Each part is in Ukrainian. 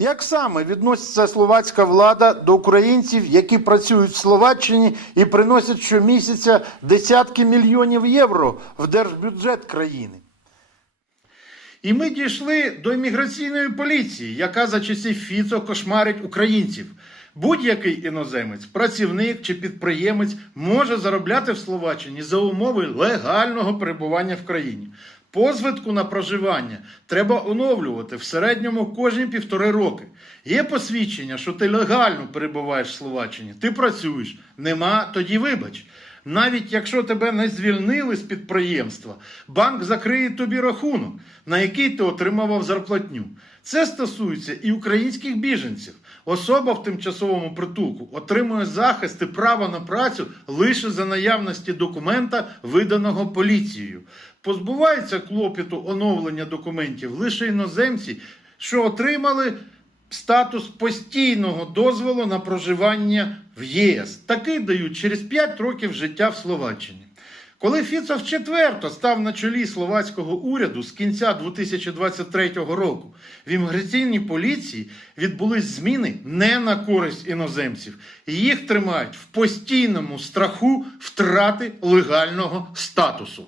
Як саме відноситься словацька влада до українців, які працюють в Словаччині і приносять щомісяця десятки мільйонів євро в держбюджет країни? І ми дійшли до імміграційної поліції, яка за часів Фіцо кошмарить українців. Будь-який іноземець, працівник чи підприємець може заробляти в Словаччині за умови легального перебування в країні. Позвитку на проживання треба оновлювати в середньому кожні півтори роки. Є посвідчення, що ти легально перебуваєш в Словаччині, ти працюєш. Нема, тоді вибач. Навіть якщо тебе не звільнили з підприємства, банк закриє тобі рахунок, на який ти отримував зарплатню. Це стосується і українських біженців. Особа в тимчасовому притулку отримує захист і право на працю лише за наявності документа, виданого поліцією. Позбуваються клопіту оновлення документів лише іноземці, що отримали статус постійного дозволу на проживання в ЄС. Такий дають через 5 років життя в Словаччині. Коли Фіцо вчетверто став на чолі словацького уряду з кінця 2023 року, в імміграційній поліції відбулись зміни не на користь іноземців. Їх тримають в постійному страху втрати легального статусу.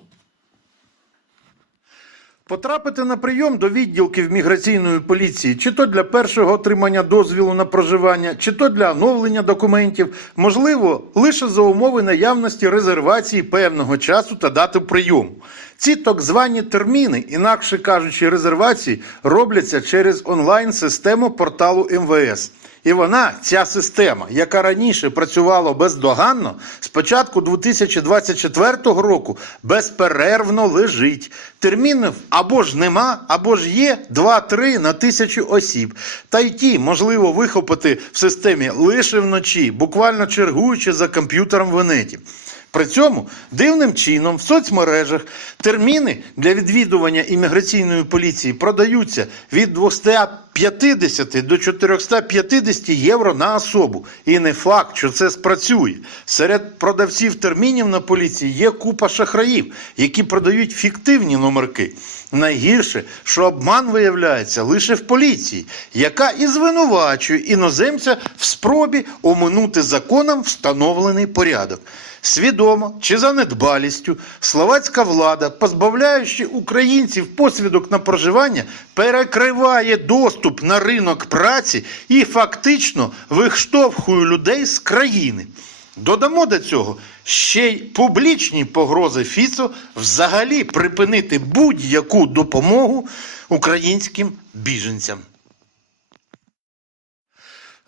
Потрапити на прийом до відділків міграційної поліції, чи то для першого отримання дозвілу на проживання, чи то для оновлення документів, можливо, лише за умови наявності резервації певного часу та дати прийому. Ці так звані терміни, інакше кажучи, резервації, робляться через онлайн-систему порталу МВС. І вона, ця система, яка раніше працювала бездоганно, з початку 2024 року безперервно лежить. Термінів або ж нема, або ж є 2-3 на тисячу осіб. Та й ті можливо вихопити в системі лише вночі, буквально чергуючи за комп'ютером в інеті. При цьому дивним чином в соцмережах терміни для відвідування імміграційної поліції продаються від 250 до 450 євро на особу. І не факт, що це спрацює. Серед продавців термінів на поліції є купа шахраїв, які продають фіктивні номерки. Найгірше, що обман виявляється лише в поліції, яка і звинувачує іноземця в спробі оминути законом встановлений порядок. Свідомо чи за недбалістю словацька влада, позбавляючи українців посвідок на проживання, перекриває доступ на ринок праці і фактично виштовхує людей з країни. Додамо до цього ще й публічні погрози Фіцо взагалі припинити будь-яку допомогу українським біженцям.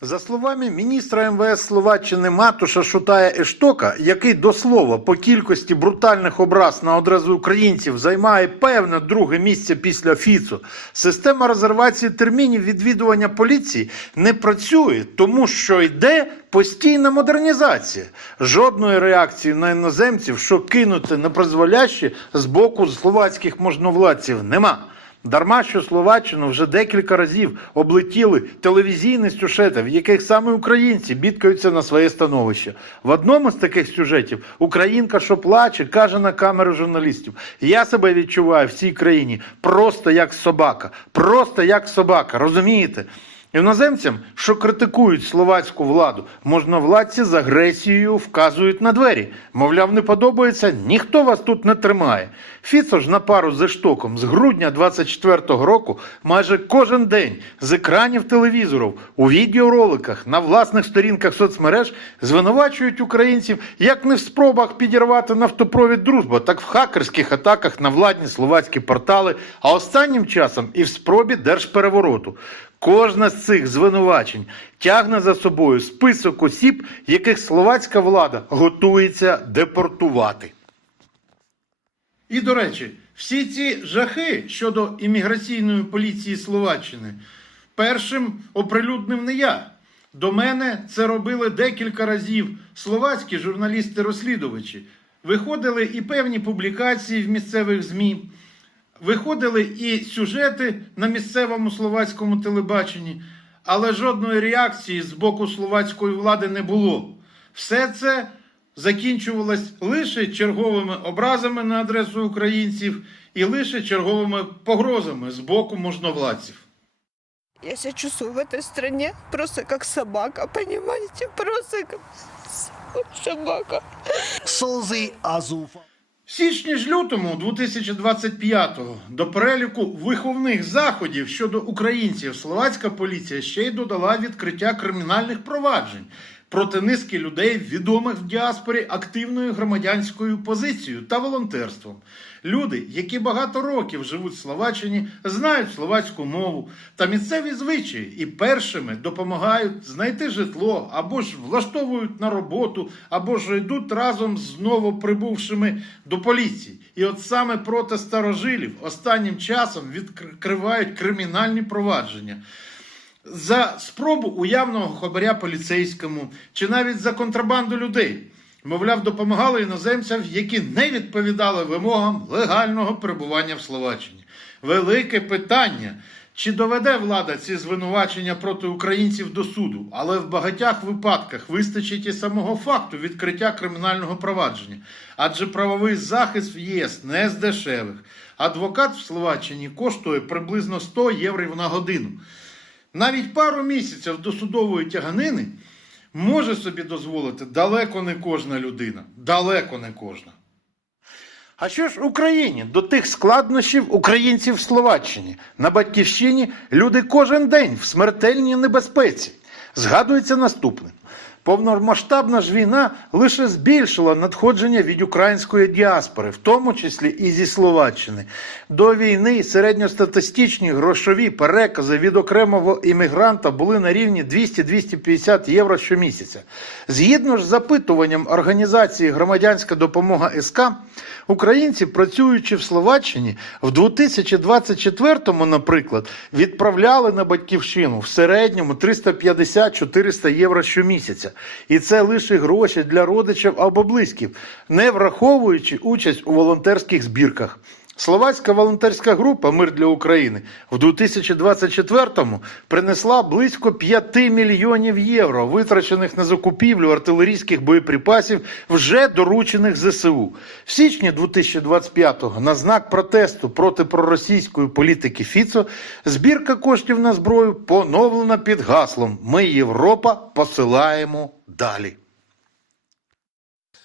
За словами міністра МВС Словаччини Матуша Шутая Ештока, який до слова по кількості брутальних образ на одразу українців займає певне друге місце після Фіцо, система резервації термінів відвідування поліції не працює, тому що йде постійна модернізація. Жодної реакції на іноземців, що кинути на призволяще з боку словацьких можновладців, нема. Дарма що Словаччину вже декілька разів облетіли телевізійні сюжети, в яких саме українці бідкаються на своє становище. В одному з таких сюжетів українка, що плаче, каже на камеру журналістів: Я себе відчуваю в цій країні просто як собака, просто як собака. Розумієте? Іноземцям, що критикують словацьку владу, можновладці з агресією вказують на двері. Мовляв, не подобається, ніхто вас тут не тримає. Фіцо ж на пару з Ештоком з грудня 24-го року майже кожен день з екранів телевізорів, у відеороликах, на власних сторінках соцмереж звинувачують українців як не в спробах підірвати нафтопровід дружба, так в хакерських атаках на владні словацькі портали, а останнім часом і в спробі держперевороту. Кожна з цих звинувачень тягне за собою список осіб, яких словацька влада готується депортувати. І, до речі, всі ці жахи щодо імміграційної поліції Словаччини першим оприлюднив не я. До мене це робили декілька разів словацькі журналісти-розслідувачі. Виходили і певні публікації в місцевих ЗМІ. Виходили і сюжети на місцевому словацькому телебаченні, але жодної реакції з боку словацької влади не було. Все це закінчувалось лише черговими образами на адресу українців і лише черговими погрозами з боку можновладців. Я себя чувствую в этой стране просто как собака, понимаете? Просто как собака. Слзи Азуфа. В січні ж лютому 2025-го до переліку виховних заходів щодо українців. Словацька поліція ще й додала відкриття кримінальних проваджень проти низки людей, відомих в діаспорі активною громадянською позицією та волонтерством. Люди, які багато років живуть в Словаччині, знають словацьку мову та місцеві звичаї і першими допомагають знайти житло або ж влаштовують на роботу, або ж йдуть разом з новоприбувшими до поліції. І от саме проти старожилів останнім часом відкривають кримінальні провадження за спробу уявного хабаря поліцейському чи навіть за контрабанду людей. Мовляв, допомагали іноземцям, які не відповідали вимогам легального перебування в Словаччині. Велике питання. Чи доведе влада ці звинувачення проти українців до суду, але в багатьох випадках вистачить і самого факту відкриття кримінального провадження, адже правовий захист в ЄС не з дешевих. Адвокат в Словаччині коштує приблизно 100 євро на годину. Навіть пару місяців до судової тяганини може собі дозволити далеко не кожна людина. Далеко не кожна. А що ж Україні до тих складнощів українців в Словаччині? На батьківщині люди кожен день в смертельній небезпеці. Згадується наступне. Повномасштабна ж війна лише збільшила надходження від української діаспори, в тому числі і зі Словаччини. До війни середньостатистичні грошові перекази від окремого іммігранта були на рівні 200-250 євро щомісяця. Згідно ж з запитуванням організації Громадянська допомога СК, українці, працюючи в Словаччині, в 2024-му, наприклад, відправляли на батьківщину в середньому 350-400 євро щомісяця. І це лише гроші для родичів або близьких, не враховуючи участь у волонтерських збірках. Словацька волонтерська група Мир для України в 2024-му принесла близько 5 мільйонів євро, витрачених на закупівлю артилерійських боєприпасів, вже доручених ЗСУ. В січні 2025-го на знак протесту проти проросійської політики Фіцо збірка коштів на зброю поновлена під гаслом Ми Європа посилаємо далі.